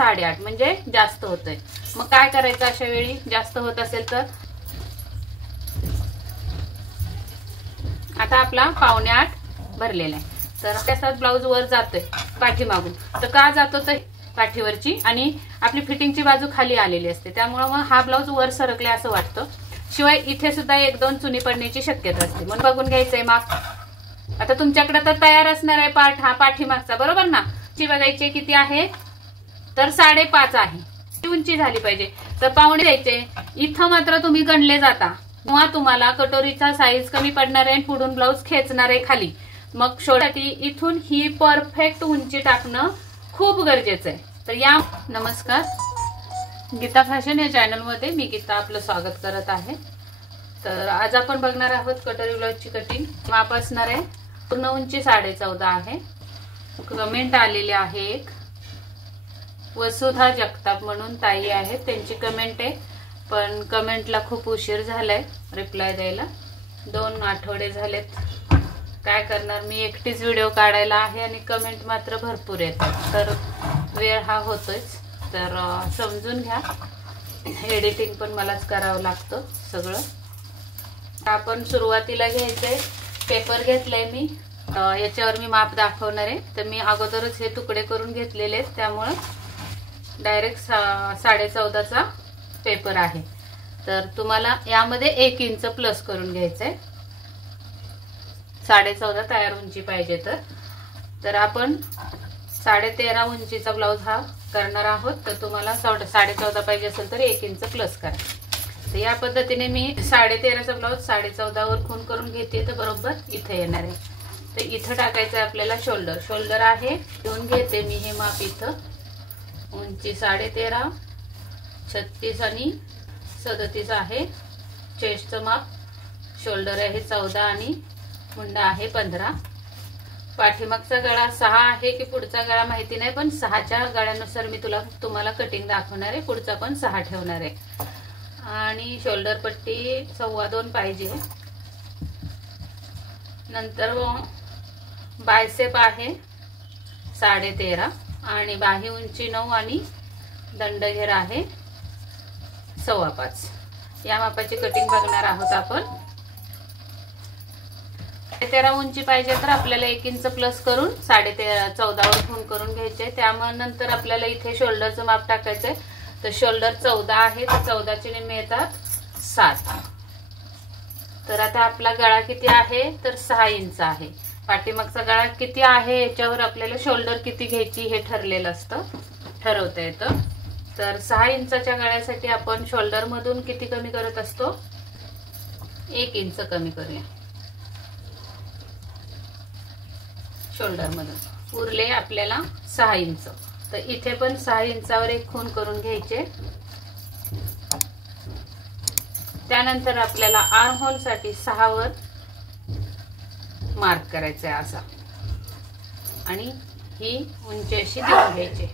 8.5 म्हणजे जास्त होतंय। मग काय करायचं अशा वेळी जास्त होत असेल तर? आता आपला 7:45 भरलेला आहे, तर त्याचाच ब्लाऊज वर जातोय पाठीमागून। तर का जातो तर पाठीवरची आणि आपली फिटिंगची बाजू खाली आलेली असते, त्यामुळे मग हा ब्लाऊज वर सरकले असं वाटतं। शिवाय इथे सुद्धा 1-2 चुनी पडण्याची शक्यता असते, म्हणून बघून घ्यायचंय माप। आता तुमच्याकडे तर तयार असणार आहे पार्ट हा पाठीमागचा, बरोबर ना? ची बघायची किती आहे तर 5.5 आहे। उंची झाली पाहिजे तर 1.5 द्यायचे। इथं मात्र तुम्ही गणले जाता किंवा तुम्हाला कटोरीचा साईज कमी पडणार आहे, पुढून ब्लाऊज खेचणार आहे खाली। मग शोसाठी इथून ही परफेक्ट उंची टाकणं खूप गरजेचं आहे। तर या नमस्कार, गीता फॅशन या चॅनल मध्ये मी गीता आपलं स्वागत करत आहे। तर आज आपण बघणार आहोत कटोरी ब्लाऊजची कटिंग। माप असणार आहे पूर्ण उंची 14.5 आहे। कमेंट आलेली आहे एक वसुधा जगताप म्हणून ताई आहे, त्यांची कमेंट आहे, पण कमेंटला खूप उशीर झालाय रिप्लाय द्यायला। 2 आठवडे झालेत, काय करणार, मी एकटीच व्हिडिओ काढायला आहे आणि कमेंट मात्र भरपूर येतात, तर वेळ हा होतोच, तर समजून घ्या। एडिटिंग पण मलाच करावं लागतं सगळं। आपण सुरुवातीला घ्यायचंय पेपर घेतलाय मी, याच्यावर मी माप दाखवणार आहे। तर मी अगोदरच हे तुकडे करून घेतलेले आहेत, त्यामुळे डायरेक्ट 14.5चा पेपर आहे। तर तुम्हाला यामध्ये 1 इंच प्लस करून घ्यायचंय। 14.5 तयार उंची पाहिजे तर आपण 13.5 उंचीचा ब्लाऊज हा करणार आहोत। तर तुम्हाला 14.5 पाहिजे असेल तर 1 इंच प्लस करा। तर या पद्धतीने मी 13.5चा ब्लाऊज 14.5 वर खून करून घेते, तर बरोबर इथे येणार आहे। तर इथं टाकायचं आहे आपल्याला शोल्डर। शोल्डर आहे घेऊन घेते मी हे माप। इथं उंची 13.5, 36 आणि 37 आहे चेस्टचं माप। शोल्डर आहे 14 आणि मुंडा आहे 15। पाठीमागचा गळा 6 आहे की पुढचा गळा माहिती नाही, पण 6च्या गळ्यानुसार मी तुम्हाला कटिंग दाखवणार आहे। पुढचा पण 6 ठेवणार आहे आणि शोल्डर पट्टी 2.25 पाहिजे। नंतर बायसेप आहे 13.5 आणि बाही उंची 9 आणि दंडघेर आहे 5.25। या मापाची कटिंग बघणार आहोत आपण। 13 उंची पाहिजे तर आपल्याला 1 इंच प्लस करून 14.5 वर खून करून घ्यायचे। त्यामुळे नंतर आपल्याला इथे शोल्डरचं माप टाकायचंय। तर शोल्डर 14 आहे, तर 14चे निम्मे येतात 7। तर आता आपला गळा किती आहे तर 6 इंच आहे। पाठीमागचा गळा किती आहे याच्यावर आपल्याला शोल्डर किती घ्यायची हे ठरलेलं असतं, ठरवता येतं। तर 6 इंचाच्या गळ्यासाठी आपण शोल्डर मधून किती कमी करत असतो, 1 इंच कमी करूया शोल्डर मधून। उरले आपल्याला 6 इंच। तर इथे पण 6 इंचावर एक खून करून घ्यायचे। त्यानंतर आपल्याला आर्म होल साठी 6 वर मार्क करायचा आहे असा, आणि ही उंची अशी देऊन घ्यायची।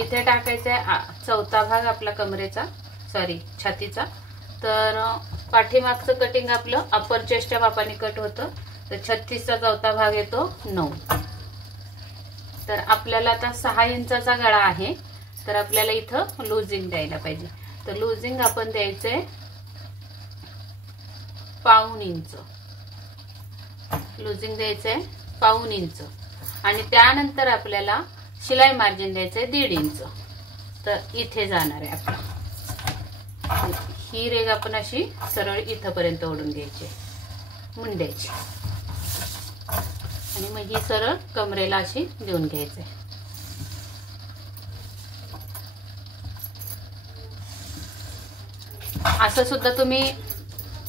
इथे टाकायचा आहे 4था भाग आपला कमरेचा, सॉरी छातीचा। तर पाठीमागचं कटिंग आपलं अपर चेस्टच्या मापाने कट होतं, तर 36चा 4था भाग येतो 9। तर आपल्याला आता 6 इंचाचा गळा आहे, तर आपल्याला इथं लूजिंग द्यायला पाहिजे। तर लूजिंग आपण द्यायचंय 1.25 इंच, लूजिंग द्यायचंय 1.25 इंच। आणि त्यानंतर आपल्याला शिलाई मार्जिन द्यायचंय 1.5 इंच। तर इथे जाणार आहे आपला ही रेग आपण अशी सरळ इथपर्यंत ओढून घ्यायची मुंड्याची, आणि मग ही सरळ कमरेला अशी देऊन घ्यायची। असं सुद्धा तुम्ही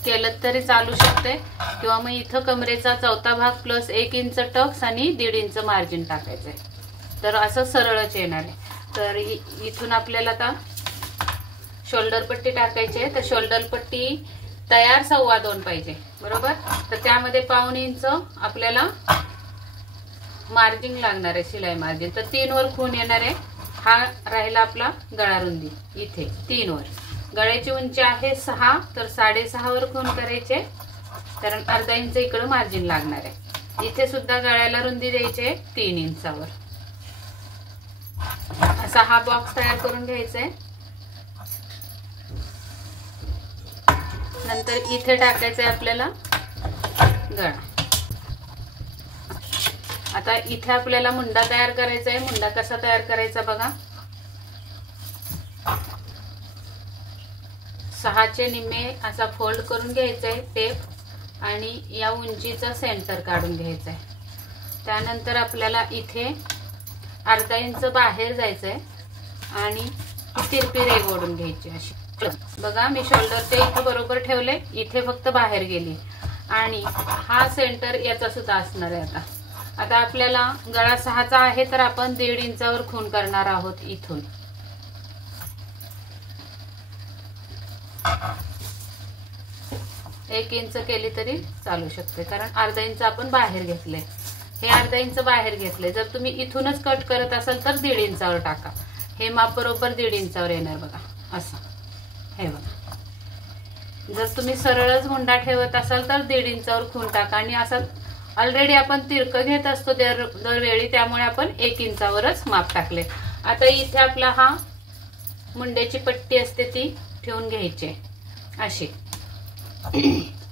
केलं तरी चालू शकते, किंवा मग इथं कमरेचा 4था भाग प्लस 1 इंच टक्स आणि 1.5 इंच मार्जिन टाकायचंय, तर असं सरळच येणार आहे। तर इथून आपल्याला आता शोल्डर पट्टी टाकायची आहे। तर शोल्डर पट्टी तयार 2.25 पाहिजे, बरोबर। तर त्यामध्ये 1.25 इंच आपल्याला मार्जिन लागणार आहे, शिलाई मार्जिन। तर 3 वर खून येणार आहे। हा राहिला आपला गळा रुंदी, इथे 3 वर। गळ्याची उंची आहे 6, तर 6.5 वर खून करायचे, कारण अर्धा इंच इकडे मार्जिन लागणार आहे। इथे सुद्धा गळ्याला रुंदी द्यायची 3 इंचावर। असा हा बॉक्स तयार करून घ्यायचा आहे. नंतर इथे टाकायचं आहे आपल्याला गळा. आता इथे आपल्याला मुंडा तयार करायचा आहे. मुंडा कसा तयार करायचा बघा. 6चे निम्मे असा फोल्ड करून घ्यायचा आहे टेप आणि या उंचीचा सेंटर काढून घ्यायचा आहे. त्यानंतर आपल्याला इथे अर्धा इंच बाहेर जायचं आहे आणि तिरपी रेघ ओढून घ्यायची अशी. बघा मी शोल्डरच्या इथे बरोबर ठेवले, इथे फक्त बाहेर गेली आणि हा सेंटर याचा सुद्धा असणार आहे. आता आपल्याला गळा 6चा आहे तर आपण 1.5 इंचावर खूण करणार आहोत. इथून 1 इंच केली तरी चालू शकते, कारण अर्धा इंच आपण बाहेर घेतले. हे अर्धा इंच बाहेर घेतले. जर तुम्ही इथूनच कट करत असाल तर 1.5 इंचावर टाका. हे माप बरोबर 1.5 इंचावर येणार बघा असं. हे बघा, जर तुम्ही सरळच मुंडा ठेवत असाल तर 1.5 इंचावर खूण टाका. आणि असं ऑलरेडी आपण तिरकं घेत असतो दरवेळी, त्यामुळे आपण 1 इंचावरच माप टाकले. आता इथे आपला हा मुंड्याची पट्टी असते ती ठेवून घ्यायची अशी.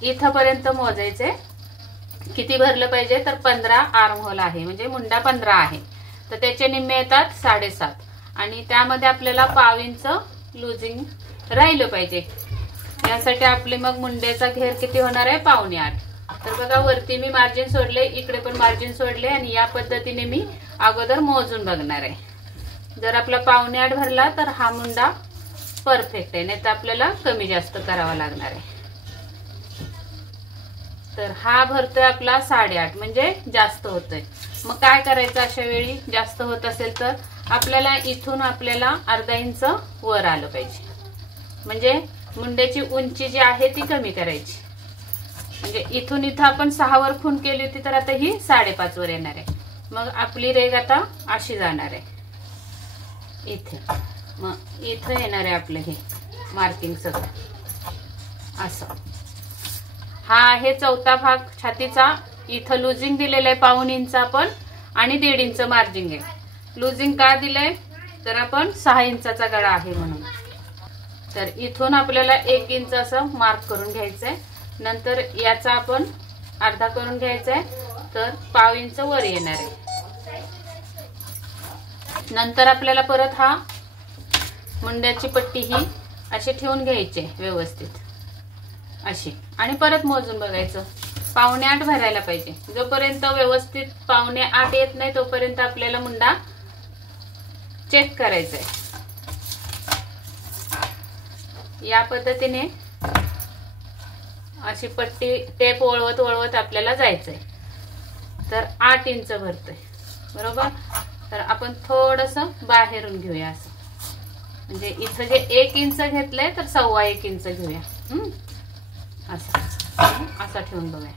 इथपर्यंत मोजायचे. किती भरलं पाहिजे तर 15 आर्म होल आहे, म्हणजे मुंडा 15 आहे तर त्याचे निम्मे येतात 7.5 आणि त्यामध्ये आपल्याला पाव इंच लुजिंग राहिलं पाहिजे. यासाठी आपले मग मुंड्याचा घेर किती होणार आहे 7.25. तर बघा वरती मी मार्जिन सोडले, इकडे पण मार्जिन सोडले आणि या पद्धतीने मी अगोदर मोजून बघणार आहे. जर आपला 7.25 भरला तर हा मुंडा परफेक्ट आहे, नाही तर आपल्याला कमी जास्त करावा लागणार आहे. तर हा भरतोय आपला 8.5 म्हणजे जास्त होतोय. मग काय करायचं अशा वेळी जास्त होत असेल तर आपल्याला इथून आपल्याला अर्धा इंच वर आलं पाहिजे, म्हणजे मुंड्याची उंची जी आहे ती कमी करायची. म्हणजे इथून इथं आपण 6 वर खूण केली होती तर आता ही 5.5 वर येणार आहे. मग आपली रेघ आता अशी जाणार आहे इथे. मग इथं येणार आहे आपलं हे मार्किंग सगळं असं. हा आहे 4था भाग छातीचा. इथं लुजिंग दिलेलं आहे 1.5 इंच आपण आणि 1.5 इंच मार्जिंग आहे. लुजिंग का दिलंय तर आपण 6 इंचाचा गळा आहे म्हणून. तर इथून आपल्याला 1 इंच असं मार्क करून घ्यायचंय. नंतर याचा आपण अर्धा करून घ्यायचा आहे तर पाव इंच वर येणार आहे. नंतर आपल्याला परत हा मुंड्याची पट्टी ही अशी ठेवून घ्यायची व्यवस्थित अशी आणि परत मोजून बघायचं. 7.25 भरायला पाहिजे. जोपर्यंत व्यवस्थित 7.25 येत नाही तोपर्यंत आपल्याला मुंडा चेक करायचा आहे. या पद्धतीने अशी पट्टी टेप वळवत वळवत आपल्याला जायचंय. तर 8 इंच भरतोय बरोबर. तर आपण थोडस बाहेरून घेऊया असं, म्हणजे इथं जे 1 इंच घेतलंय तर 1.25 इंच घेऊया. असं असा ठेवून बघूया.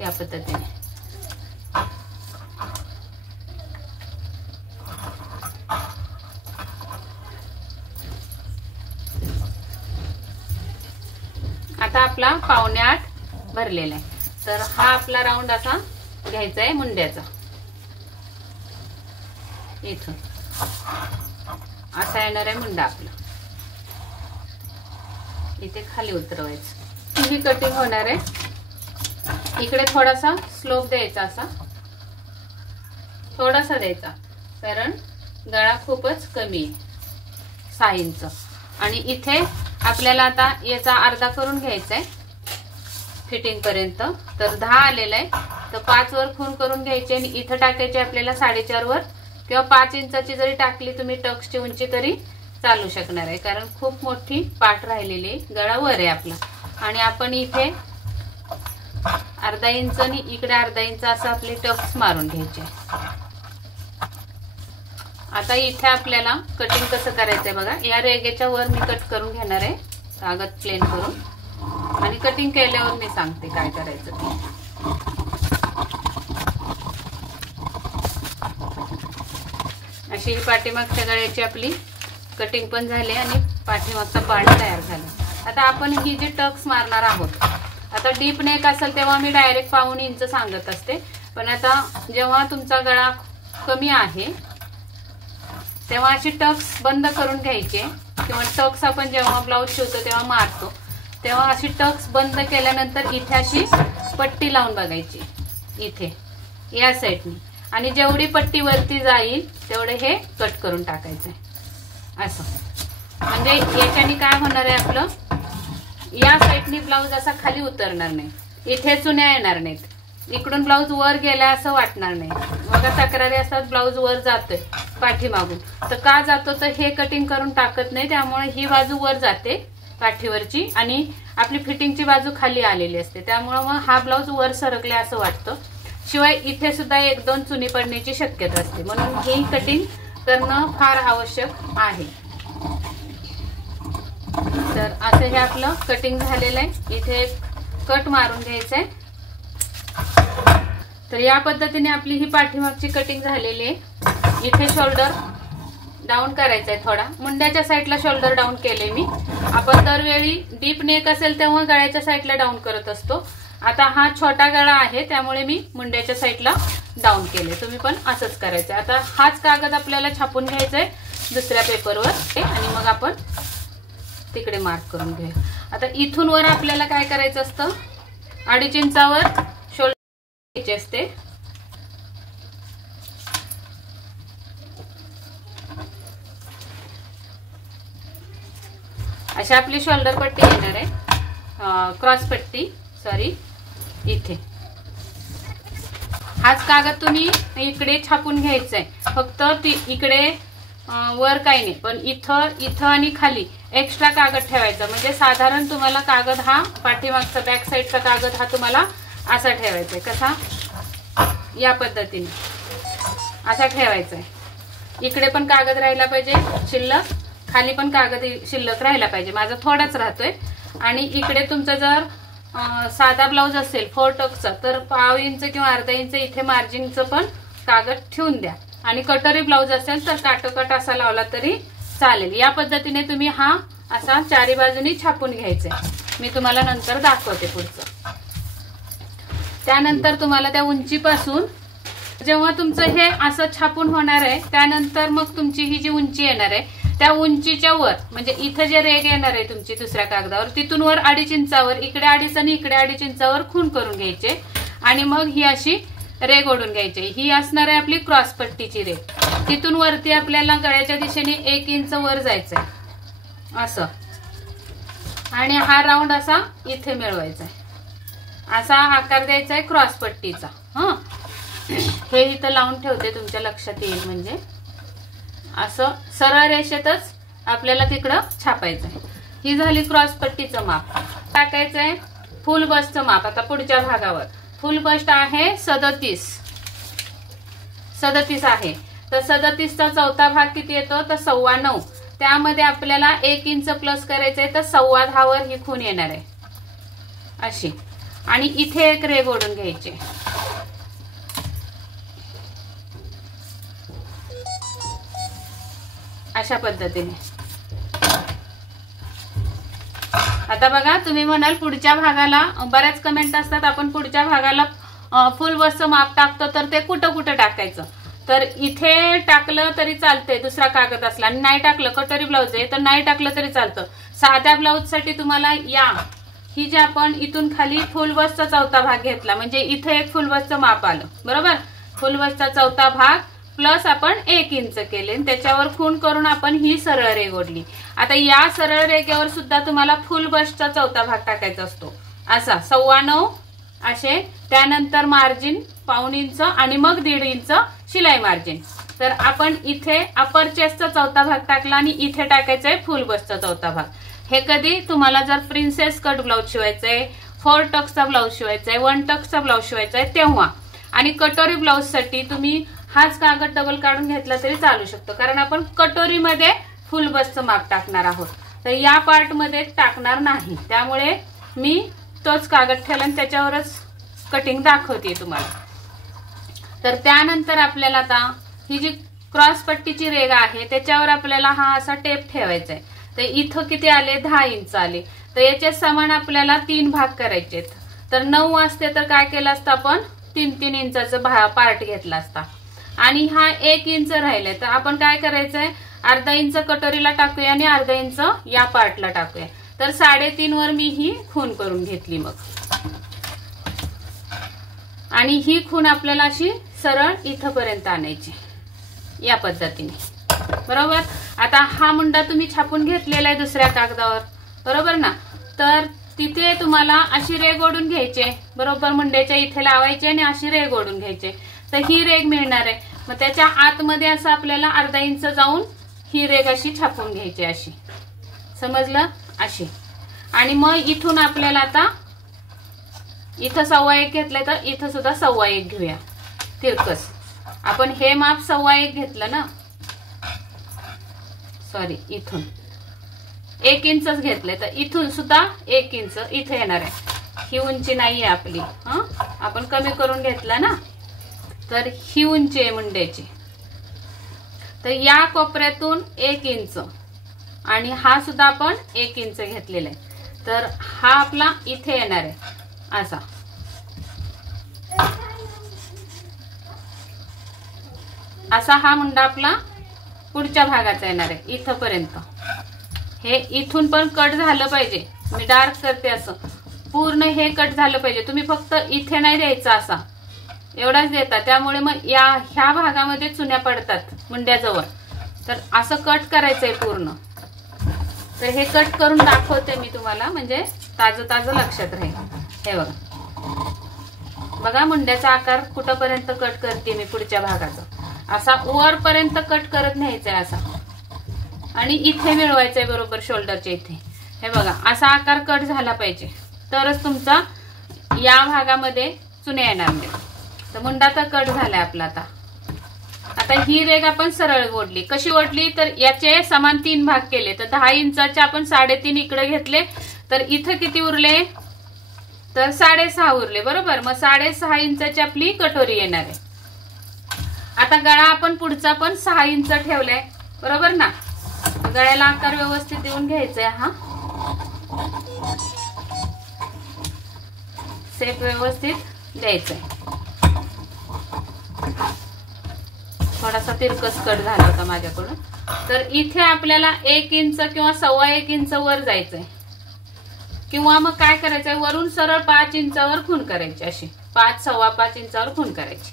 या पद्धतीने आता आपला 7.25 भरलेला आहे. तर हा आपला राऊंड असा घ्यायचा आहे मुंड्याचा. इथून असा येणार आहे मुंडा आपला. इथे खाली उतरवायचं. ही कटिंग होणार आहे. इकडे थोडासा स्लोप द्यायचा, असा थोडासा द्यायचा, कारण गळा खूपच कमी आहे 6 इंच. आणि इथे आपल्याला आता याचा अर्धा करून घ्यायचा आहे फिटिंग पर्यंत. तर 10 आलेला आहे तर 5 वर खूण करून घ्यायचे आणि इथं टाकायचे आपल्याला 4.5 वर किंवा 5 इंचाची जरी टाकली तुम्ही टक्सची उंची तरी चालू शकणार आहे, कारण खूप मोठी पाठ राहिलेली आहे. गळा वर आहे आपला आणि आपण इथे अर्धा इंच आणि इकडे अर्धा इंच असं आपले टक्स मारून घ्यायचे. आता इथे आपल्याला कटिंग कसं करायचंय बघा. या रेघेच्या वर मी कट करून घेणार आहे कागद प्लेन करून आणि कटिंग केल्यावर मी सांगते काय करायचं ते. अशी पाठीमागच्या गळ्याची आपली कटिंग पण झाली आणि पाठीमागचा पार्ट तयार झाला. आता आपण ही जी टक्स मारणार आहोत, आता डीप नेक असेल तेव्हा मी डायरेक्ट 1.25 इंच सांगत असते. पण आता जेव्हा तुमचा गळा कमी आहे तेव्हा अशी टक्स बंद करून घ्यायचे, किंवा टक्स आपण जेव्हा ब्लाऊज शिवतो तेव्हा मारतो तेव्हा अशी टक्स बंद केल्यानंतर इथे अशी पट्टी लावून बघायची, इथे या साईडनी, आणि जेवढी पट्टी वरती जाईल तेवढे हे कट करून टाकायचंय असं. म्हणजे याच्याने काय होणार आहे, आपलं या साईडनी ब्लाऊज असा खाली उतरणार नाही, इथे चुन्या येणार नाहीत, इकडून ब्लाऊज वर गेला असं वाटणार नाही. मग तक्रारी असतात ब्लाऊज वर जातोय पाठीमागून, तर का जातो तर हे कटिंग करून टाकत नाही, त्यामुळे ही बाजू वर जाते पाठीवरची आणि आपली फिटिंगची बाजू खाली आलेली असते, त्यामुळे मग हा ब्लाऊज वर सरकले असं वाटतं. शिवाय इथे सुद्धा 1-2 चुनी पडण्याची शक्यता असते, म्हणून ही कटिंग करणं फार आवश्यक आहे. तर असं हे आपलं कटिंग झालेलं आहे. इथे कट मारून घ्यायचंय. तर या पद्धतीने आपली ही पाठीमागची कटिंग झालेली आहे. इथे शोल्डर डाऊन करायचा आहे, थोडा मुंड्याच्या साईडला शोल्डर डाऊन केले मी. आपण दरवेळी डीप नेक असेल तेव्हा गळ्याच्या साईडला डाऊन करत असतो. आता हा छोटा गळा आहे त्यामुळे मी मुंड्याच्या साईडला डाऊन केले. तुम्ही पण असंच करायचं. आता हाच कागद आपल्याला छापून घ्यायचा आहे दुसऱ्या पेपरवर आणि मग आपण तिकडे मार्क करून घेऊ. आता इथून वर आपल्याला काय करायचं असतं, 2.5 इंचावर शोल्डर घ्यायचे असते. अशा आपली शोल्डर पट्टी येणार आहे, क्रॉस पट्टी सॉरी. इथे हाच कागद तुम्ही इकडे छापून घ्यायचा आहे. फक्त इकडे वर काही नाही, पण इथं आणि खाली एक्स्ट्रा कागद ठेवायचा. म्हणजे साधारण तुम्हाला कागद हा पाठीमागचा बॅक साईडचा कागद हा तुम्हाला असा ठेवायचा आहे. कसा, या पद्धतीने असा ठेवायचा आहे. इकडे पण कागद राहिला पाहिजे शिल्लक, खाली पण कागद शिल्लक राहिला पाहिजे. माझा थोडाच राहतोय. आणि इकडे तुमचा जर साधा ब्लाऊज असेल 4 टक्सचा तर 1/2 इंच किंवा अर्धा इंच इथे मार्जिनचं पण कागद ठेवून द्या. आणि कटोरी ब्लाऊज असेल तर काटोकाट असा लावला तरी चालेल. या पद्धतीने तुम्ही हा असा चारी बाजूनी छापून घ्यायचा. मी तुम्हाला नंतर दाखवते पुढचं. त्यानंतर तुम्हाला त्या उंचीपासून जेव्हा तुमचं हे असं छापून होणार आहे त्यानंतर मग तुमची ही जी उंची येणार आहे त्या उंचीच्या वर, म्हणजे इथं जे रेग येणार आहे तुमची दुसऱ्या कागदावर, तिथून वर 2.5 इंचावर, इकडे 2.5 आणि इकडे 2.5 इंचावर खून करून घ्यायचे. आणि मग ही अशी रेग ओढून घ्यायची. ही असणार आहे आपली क्रॉस पट्टीची रेग. तिथून वरती आपल्याला गळ्याच्या दिशेने 1 इंच वर जायचंय असं. आणि हा राऊंड असा इथे मिळवायचा आहे. असा आकार द्यायचा आहे क्रॉस पट्टीचा. हे इथं लावून ठेवते, तुमच्या लक्षात येईल. म्हणजे असं सरळ रेषेतच आपल्याला तिकडं छापायचं आहे. ही झाली क्रॉस पट्टीचं माप. टाकायचं आहे फुल बसचं माप. आता पुढच्या भागावर फुल बस्ट आहे 37 आहे. तर 37चा चौथा भाग किती येतो तर 9.25. त्यामध्ये आपल्याला 1 इंच प्लस करायचं आहे, तर 10.15 वर ही खून येणार आहे अशी. आणि इथे एक रेग ओढून घ्यायची अशा पद्धतीने. आता बघा, तुम्ही म्हणाल पुढच्या भागाला, बऱ्याच कमेंट असतात आपण पुढच्या भागाला फुल बसचं माप टाकतो तर ते कुठं कुठं टाकायचं. तर इथे टाकलं तरी चालतंय दुसरा कागद असला, आणि नाही टाकलं, कटोरी ब्लाऊज आहे तर नाही टाकलं तरी चालतं. साध्या ब्लाऊज साठी तुम्हाला ही जी आपण इथून खाली फुल बसचा चौथा भाग घेतला, म्हणजे इथे एक फुल बसचं माप आलं बरोबर. फुल बसचा चौथा भाग प्लस आपण 1 इंच केले, त्याच्यावर खूण करून आपण ही सरळ रेघ ओढली. आता या सरळ रेघेवर सुद्धा तुम्हाला फुल बसचा चौथा भाग टाकायचा असतो असा 9.25 असे. त्यानंतर मार्जिन 1/2 इंच आणि मग 1.5 इंच शिलाई मार्जिन. तर आपण इथे अपर चेस्टचा चौथा भाग टाकला आणि इथे टाकायचा आहे फुल बसचा चौथा भाग. हे कधी तुम्हाला जर प्रिन्सेस कट ब्लाऊज शिवायचा आहे, 4 टक्सचा ब्लाऊज शिवायचा आहे, 1 टक्सचा ब्लाऊज शिवायचा आहे तेव्हा. आणि कटोरी ब्लाऊज साठी तुम्ही हाच कागद डबल काढून घेतला तरी चालू शकतो, कारण आपण कटोरीमध्ये फुल बसचं माप टाकणार आहोत, तर या पार्ट मध्ये टाकणार नाही. त्यामुळे मी तोच कागद ठेवला आणि त्याच्यावरच कटिंग दाखवते तुम्हाला. तर त्यानंतर आपल्याला आता ही जी क्रॉस पट्टीची रेघ आहे त्याच्यावर आपल्याला हा असा टेप ठेवायचा आहे. तर इथं किती आले 10 इंच आले. तर याचे समान आपल्याला 3 भाग करायचे. तर 9 असते तर काय केलं असतं आपण 3-3 इंचाचा पार्ट घेतला असता आणि हा 1 इंच राहिलाय, तर आपण काय करायचंय, अर्धा इंच कटोरीला टाकूया आणि अर्धा इंच या पार्टला टाकूया. तर 3.5 वर मी ही खून करून घेतली मग. आणि ही खून आपल्याला अशी सरळ इथपर्यंत आणायची या पद्धतीने. बरोबर. आता हा मुंडा तुम्ही छापून घेतलेला आहे दुसऱ्या कागदावर, बरोबर ना. तर तिथे तुम्हाला अशी रेघ ओढून घ्यायची, बरोबर मुंड्याच्या इथे लावायची आणि अशी रेघ ओढून घ्यायची. तर ही रेघ मिळणार आहे. मग त्याच्या आतमध्ये असं आपल्याला अर्धा इंच जाऊन ही रेघ अशी छापून घ्यायची, अशी. समजलं? अशी. आणि मग इथून आपल्याला आता इथं 1.25 घेतलंय तर इथं सुद्धा 1.25 घेऊया तिरकस. आपण हे माप 1.25 घेतलं ना, सॉरी, इथून 1 इंचच घेतले, तर इथून सुद्धा 1 इंच इथे येणार आहे. ही उंची नाहीये आपली, आपण कमी करून घेतला ना, तर ही उंची आहे मुंड्याची. तर या कोपऱ्यातून 1 इंच आणि हा सुद्धा आपण 1 इंच घेतलेला आहे. तर हा आपला इथे येणार आहे असा. असा हा मुंडा आपला पुढच्या भागाचा येणार आहे इथपर्यंत. हे इथून पण कट झालं पाहिजे. मी डार्क करते असं, पूर्ण हे कट झालं पाहिजे. तुम्ही फक्त इथे नाही द्यायचा असा, एवढाच देता, त्यामुळे मग ह्या भागामध्ये चुन्या पडतात मुंड्याजवळ. तर असं कट करायचंय पूर्ण. तर हे कट करून दाखवते मी तुम्हाला, म्हणजे ताजं ताजं लक्षात राहील. हे बघा, बघा मुंड्याचा आकार कुठपर्यंत कट करते मी पुढच्या भागाचा. असा वरपर्यंत कट करत न्यायचाय असा, आणि इथे मिळवायचंय बरोबर शोल्डरच्या इथे. हे बघा, असा आकार कट झाला पाहिजे, तरच तुमचा या भागामध्ये चुन्या येणार नाही. तर मुंडा तर कट झालाय आपला. आता ही रेघ आपण सरळ ओढली. कशी ओढली, तर याचे समान 3 भाग केले. तर 10 इंचाचे आपण 3.5 इकडे घेतले, तर इथं किती उरले, तर 6.5 उरले, बरोबर. मग 6.5 इंचाची आपली कटोरी येणार आहे. आता गळा आपण पुढचा पण 6 इंच ठेवलाय, बरोबर ना. गळ्याला आकार व्यवस्थित देऊन घ्यायचाय. हा शेप व्यवस्थित द्यायचाय. थोडासा तिरकस कट झाला होता माझ्याकडून. तर इथे आपल्याला 1 इंच किंवा 1.25 इंच वर जायचंय, किंवा मग काय करायचंय, वरून सरळ 5 इंचावर खून करायची, अशी 5-5.25 इंचावर खून करायची.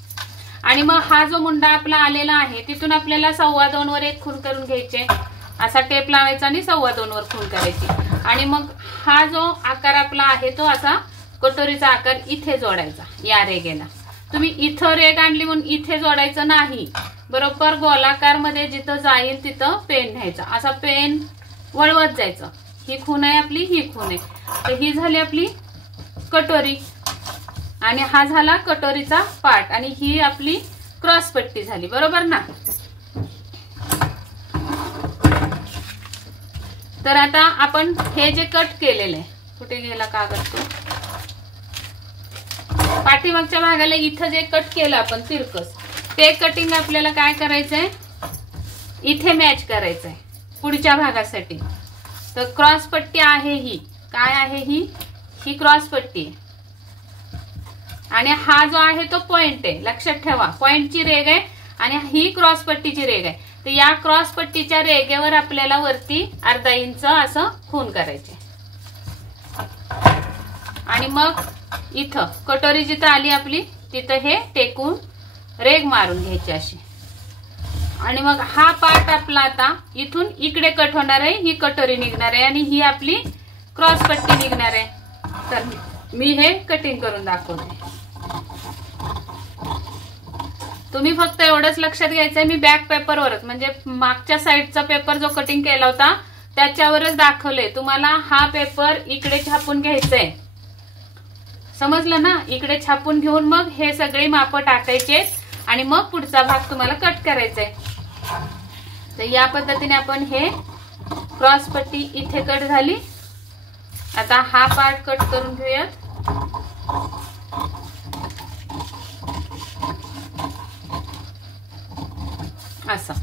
आणि मग हा जो मुंडा आपला आलेला आहे तिथून आपल्याला 2.25 वर 1 खून करून घ्यायचे. असा टेप लावायचा आणि 2.25 वर खून करायची. आणि मग हा जो आकार आपला आहे तो असा कटोरीचा आकार इथे जोडायचा या रेगेला. तुम्ही इथं रेग आणली म्हणून इथे जोडायचं नाही, बरोबर गोलाकार मध्ये जिथं जाईल तिथं पेन न्यायचा. असा पेन वळवत जायचं. ही खून आहे आपली, ही खून आहे. तर ही झाली आपली कटोरी, आणि हा झाला कटोरीचा पार्ट, आणि ही आपली क्रॉस पट्टी झाली, बरोबर ना. तर आता आपण हे जे कट केलेलं आहे, कुठे गेला कागद तो, पाठीमागच्या भागाला इथं जे कट केलं आपण तिरकस, ते कटिंग आपल्याला काय करायचंय, इथे मॅच करायचंय पुढच्या भागासाठी. तर क्रॉस पट्टी आहे ही, काय आहे ही क्रॉस पट्टी आहे. आणि हा जो आहे तो पॉइंट आहे, लक्षात ठेवा. पॉइंटची रेघ आहे आणि ही क्रॉस पट्टीची रेघ आहे. तर या क्रॉस पट्टीच्या रेघेवर आपल्याला वरती अर्धा इंच असं खून करायचे. आणि मग इथं कटोरी जिथं आली आपली तिथं हे टेकून रेघ मारून घ्यायची अशी. आणि मग हा पार्ट आपला आता इथून इकडे कट होणार आहे, ही कटोरी निघणार आहे आणि ही आपली क्रॉस पट्टी निघणार आहे. तर मी हे कटिंग करून दाखवते. तुम्ही फक्त एवढंच लक्षात घ्यायचंय, मी बॅक पेपरवरच म्हणजे मागच्या साईडचा पेपर जो कटिंग केला होता त्याच्यावरच दाखवले तुम्हाला. हा पेपर इकडे छापून घ्यायचंय, समजलं ना. इकडे छापून घेऊन मग हे सगळे माप टाकायचे आणि मग पुढचा भाग तुम्हाला कट करायचाय. तर या पद्धतीने आपण हे क्रॉस पट्टी इथे कट झाली. आता हा पार्ट कट करून घेऊयात. असं.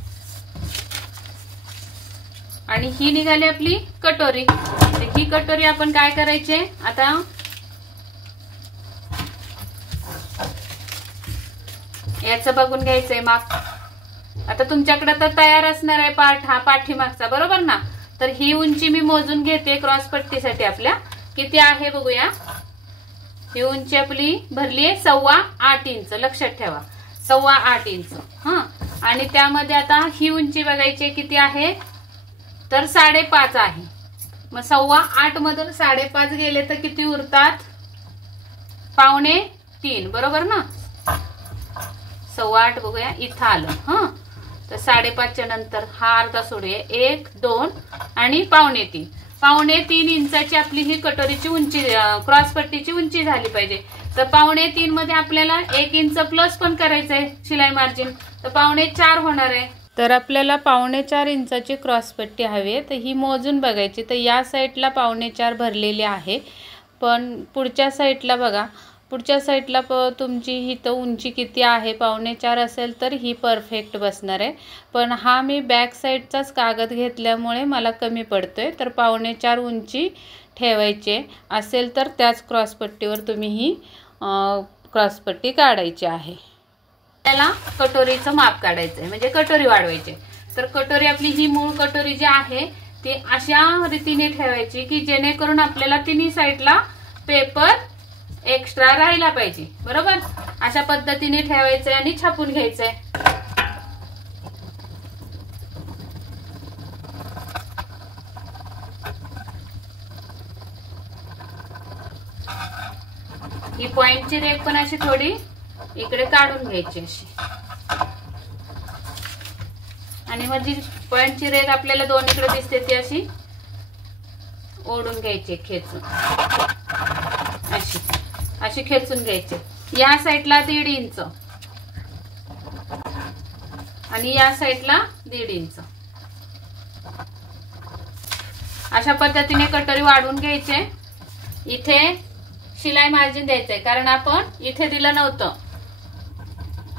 आणि ही निघाली आपली कटोरी. ही कटोरी आपण काय करायचे, आता याचं बघून घ्यायचंय माप. आता तुमच्याकडे तर तयार असणार आहे पाठ, हा पाठीमागचा, बरोबर ना. तर ही उंची मी मोजून घेते क्रॉस पट्टीसाठी. आपल्या किती आहे बघूया. ही उंची आपली भरली आहे 8.25 इंच. लक्षात ठेवा 8.25 इंच. हा, आणि त्यामध्ये आता ही उंची बघायची किती आहे, तर 5.5 आहे. मग 8.25 मधून 5.5 गेले तर किती उरतात, 2.25, बरोबर ना. 8.25 बघूया इथं आलं. हा, तर 5.5च्या नंतर हा अर्धा सोडूया, 1, 2 आणि 2.25. 2.25 इंचाची आपली ही कटोरीची उंची, क्रॉस पट्टीची उंची झाली पाहिजे. तर 2.25 मध्ये आपल्याला 1 इंच प्लस पण करायचंय शिलाई मार्जिन, तर 4.25 होणार आहे. तर आपल्याला 4.25 इंचाची क्रॉस पट्टी हवी आहे. तर ही मोजून बघायची. तर या साईडला 4.25 भरलेली आहे, पण पुढच्या साईडला बघा, पुढच्या साईडला तुमची ही तर उंची किती आहे, 4.25 असेल तर ही परफेक्ट बसणार आहे. पण हा मी बॅक साईडचाच कागद घेतल्यामुळे मला कमी पडतोय. तर 4.25 उंची ठेवायची असेल तर त्याच क्रॉसपट्टीवर तुम्ही ही क्रॉसपट्टी काढायची आहे. त्याला कटोरीचं माप काढायचं आहे, म्हणजे कटोरी वाढवायची. तर कटोरी आपली ही मूळ कटोरी जी आहे ती अशा रीतीने ठेवायची की जेणेकरून आपल्याला तिन्ही साईडला पेपर एक्स्ट्रा राहिला पाहिजे, बरोबर. अशा पद्धतीने ठेवायचंय आणि छापून घ्यायचंय. ही पॉइंटची रेघ पण अशी थोडी इकडे काढून घ्यायची अशी, आणि मग जी पॉइंटची रेघ आपल्याला दोन्हीकडे दिसते ती अशी ओढून घ्यायची, खेचून अशी अशी खेचून घ्यायची. या साईडला 1.5 इंच आणि या साईडला 1.5 इंच. अशा पद्धतीने कटोरी वाढवून घ्यायचे. इथे शिलाई मार्जिन द्यायचंय, कारण आपण इथे दिलं नव्हतं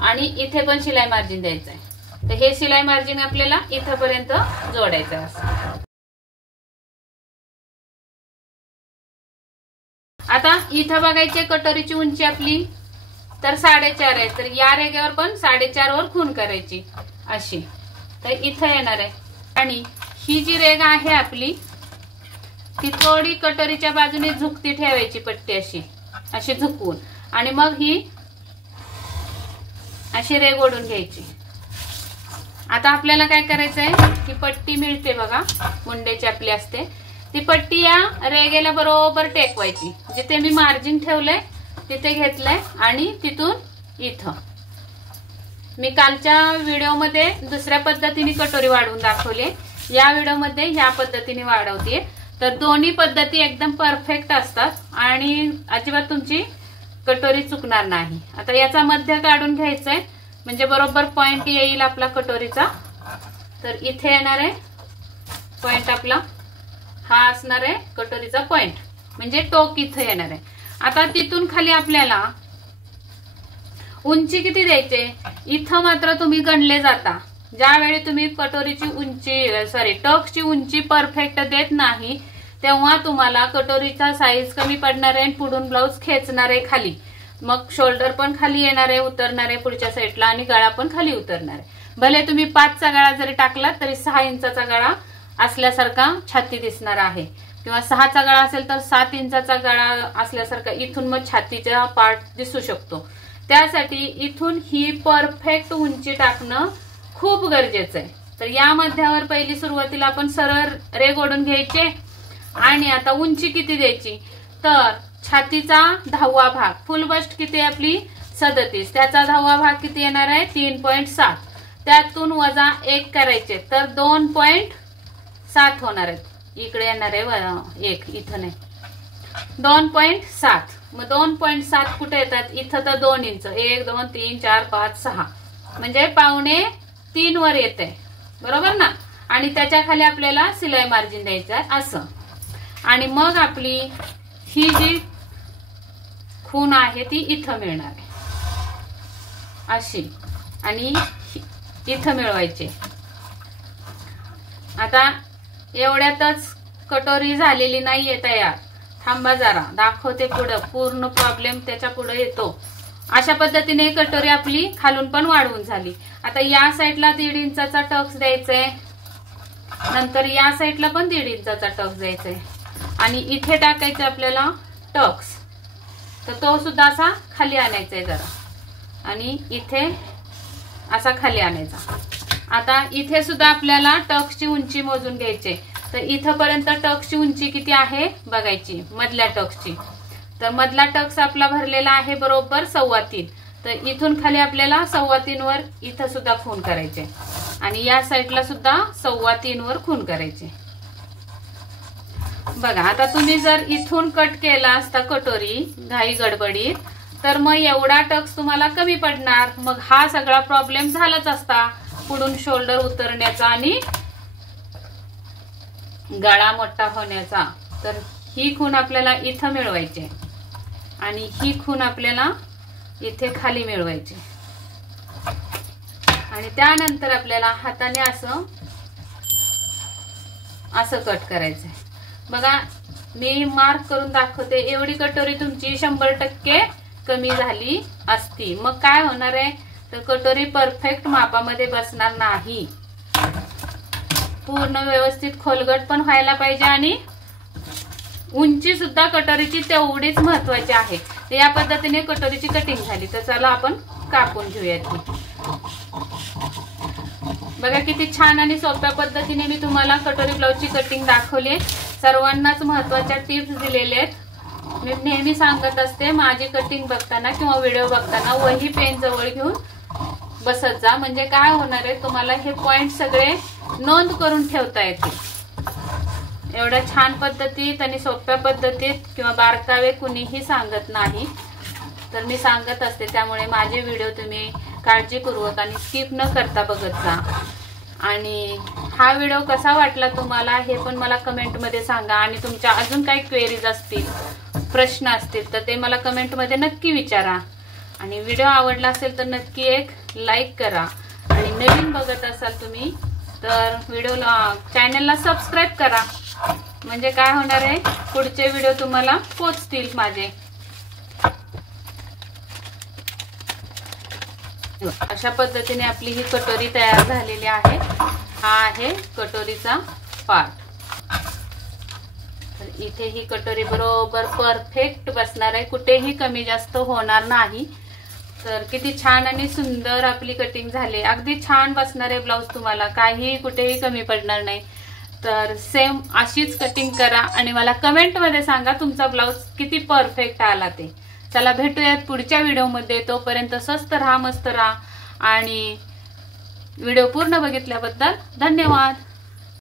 आणि इथे पण शिलाई मार्जिन द्यायचंय. तर हे शिलाई मार्जिन आपल्याला इथपर्यंत जोडायचं असं. आता इथं बघायची कटोरीची उंची आपली तर 4.5 आहे. तर या रेघेवर पण 4.5 वर खून करायची अशी. तर इथं येणार आहे. आणि ही जी रेघ आहे आपली ती थोडी कटोरीच्या बाजूने झुकती ठेवायची, पट्टी अशी अशी झुकवून, आणि मग ही अशी रेघ ओढून घ्यायची. आता आपल्याला काय करायचंय, ही पट्टी मिळते बघा, मुंडेची आपली असते ती पट्टी या रेघेला बरोबर टेकवायची. जिथे मी मार्जिन ठेवलंय तिथे घेतलंय आणि तिथून इथं. मी कालच्या व्हिडिओमध्ये दुसऱ्या पद्धतीने कटोरी वाढवून दाखवली, या व्हिडिओमध्ये ह्या पद्धतीने वाढवते. तर दोन्ही पद्धती एकदम परफेक्ट असतात आणि अजिबात तुमची कटोरी चुकणार नाही. आता याचा मध्य काढून घ्यायचंय, म्हणजे बरोबर पॉइंट येईल आपला कटोरीचा. तर इथे येणार आहे पॉइंट आपला, हा असणार आहे कटोरीचा पॉइंट, म्हणजे टोक इथे येणार आहे. आता तिथून खाली आपल्याला उंची किती द्यायचे, इथं मात्र तुम्ही गणले जाता. ज्यावेळी तुम्ही कटोरीची उंची टोकची उंची परफेक्ट देत नाही तेव्हा तुम्हाला कटोरीचा साईज कमी पडणार आहे, पुढून ब्लाऊज खेचणार आहे खाली. मग शोल्डर पण खाली येणार आहे, उतरणार आहे पुढच्या साईडला, आणि गळा पण खाली उतरणार आहे. भले तुम्ही 5चा गळा जरी टाकला तरी 6 इंचाचा गळा असल्यासारखा छाती दिसणार आहे, किंवा 6चा गळा असेल तर 7 इंचाचा गळा असल्यासारखा इथून मग छातीचा पार्ट दिसू शकतो. त्यासाठी इथून ही परफेक्ट उंची टाकणं खूप गरजेचं आहे. तर या मध्यावर पहिली सुरुवातीला आपण सरळ रेघ ओढून घ्यायचे, आणि आता उंची किती द्यायची, तर छातीचा 10वा भाग, फुल बस्ट किती आपली 37, त्याचा 10वा भाग किती येणार आहे 3.7, त्यातून वजा 1 करायचे तर 2.7 होणार आहेत. इकडे येणार आहे 1, इथं नाही 2.7. मग 2.7 कुठे येतात, इथं तर 2 इंच, 1, 2, 3, 4, 5, 6 म्हणजे 2.25 वर येते, बरोबर ना. आणि त्याच्या खाली आपल्याला सिलाई मार्जिन द्यायचं आहे असं. आणि मग आपली ही जी खून आहे ती इथं मिळणार आहे अशी, आणि इथं मिळवायचे. आता एवढ्यातच कटोरी झालेली नाहीये तयार, थांबा जरा दाखवते पुढं. पूर्ण प्रॉब्लेम त्याच्या पुढे येतो अशा पद्धतीने कटोरी आपली खालून पण वाढवून झाली. आता या साईडला 1.5 इंचाचा टक्स द्यायचंय, नंतर या साईडला पण 1.5 इंचाचा टक्स द्यायचंय आणि इथे टाकायचं आपल्याला टक्स. तर तो सुद्धा असा खाली आणायचा आहे जरा आणि इथे असा खाली आणायचा. आता इथे सुद्धा आपल्याला टक्सची उंची मोजून घ्यायची. तर इथपर्यंत टक्सची उंची किती आहे बघायची मधल्या टक्सची. तर मधला टक्स आपला भरलेला आहे बरोबर 3.25. तर इथून खाली आपल्याला 3.25 वर इथं सुद्धा खून करायचे आणि या साईडला सुद्धा 3.25 वर खून करायचे. बघा आता तुम्ही जर इथून कट केला असता कटोरी घाई गडबडीत तर मग एवढा टक्स तुम्हाला कमी पडणार. मग हा सगळा प्रॉब्लेम झालाच असता पुढून शोल्डर उतरण्याचा आणि गळा मोठा होण्याचा. तर ही खून आपल्याला इथं मिळवायची आणि ही खून आपल्याला इथे खाली मिळवायची आणि त्यानंतर आपल्याला हाताने असं कट करायचंय. बघा मी मार्क करून दाखवते. एवढी कटोरी तुमची 100% कमी झाली असती. मग काय होणार आहे तर कटोरी परफेक्ट मापामध्ये बसणार नाही. पूर्ण व्यवस्थित खोलगट पण व्हायला पाहिजे आणि उंची सुद्धा कटोरीची तेवढीच महत्वाची आहे. या पद्धतीने कटोरीची कटिंग झाली. तर चला आपण कापून घेऊयात. बघा किती छान आणि सोप्या पद्धतीने मी तुम्हाला कटोरी ब्लाउजची कटिंग दाखवली. सर्वांनाच महत्वाच्या टिप्स दिलेल्या आहेत. मी नेहमी सांगत असते माझी कटिंग बघताना किंवा व्हिडिओ बघताना वही पेन जवळ घेऊन बसत जा. म्हणजे काय होणार आहे तुम्हाला हे पॉइंट सगळे नोंद करून ठेवता येतील. एवढ्या छान पद्धतीत आणि सोप्या पद्धतीत किंवा बारकावे कुणीही सांगत नाही. तर मी सांगत असते त्यामुळे माझे व्हिडिओ तुम्ही काळजीपूर्वक आणि स्किप न करता बघत जा. आणि हा व्हिडिओ कसा वाटला तुम्हाला हे पण मला कमेंटमध्ये सांगा. आणि तुमच्या अजून काही क्वेरीज असतील प्रश्न असतील तर ते मला कमेंटमध्ये नक्की विचारा. आणि व्हिडिओ आवडला असेल तर नक्की एक लाईक करा. आणि नवीन बघत असाल तुम्ही तर चॅनलला सबस्क्राईब करा. म्हणजे काय होणार आहे पुढचे व्हिडिओ तुम्हाला पोहोचतील माझे. अशा पद्धतीने आपली ही कटोरी तयार झालेली आहे. हा आहे कटोरीचा पार्ट. तर इथे ही कटोरी बरोबर परफेक्ट बसणार आहे. कुठेही कमी जास्त होणार नाही. तर किती छान आणि सुंदर आपली कटिंग झाली. अगदी छान बसणार आहे ब्लाउज तुम्हाला. काही कुठेही कमी पडणार नाही. तर सेम अशीच कटिंग करा आणि मला कमेंटमध्ये सांगा तुमचा ब्लाउज किती परफेक्ट आला ते. चला भेटूयात पुढच्या व्हिडिओमध्ये. तोपर्यंत स्वस्त राहा, मस्त राहा आणि व्हिडिओ पूर्ण बघितल्याबद्दल धन्यवाद.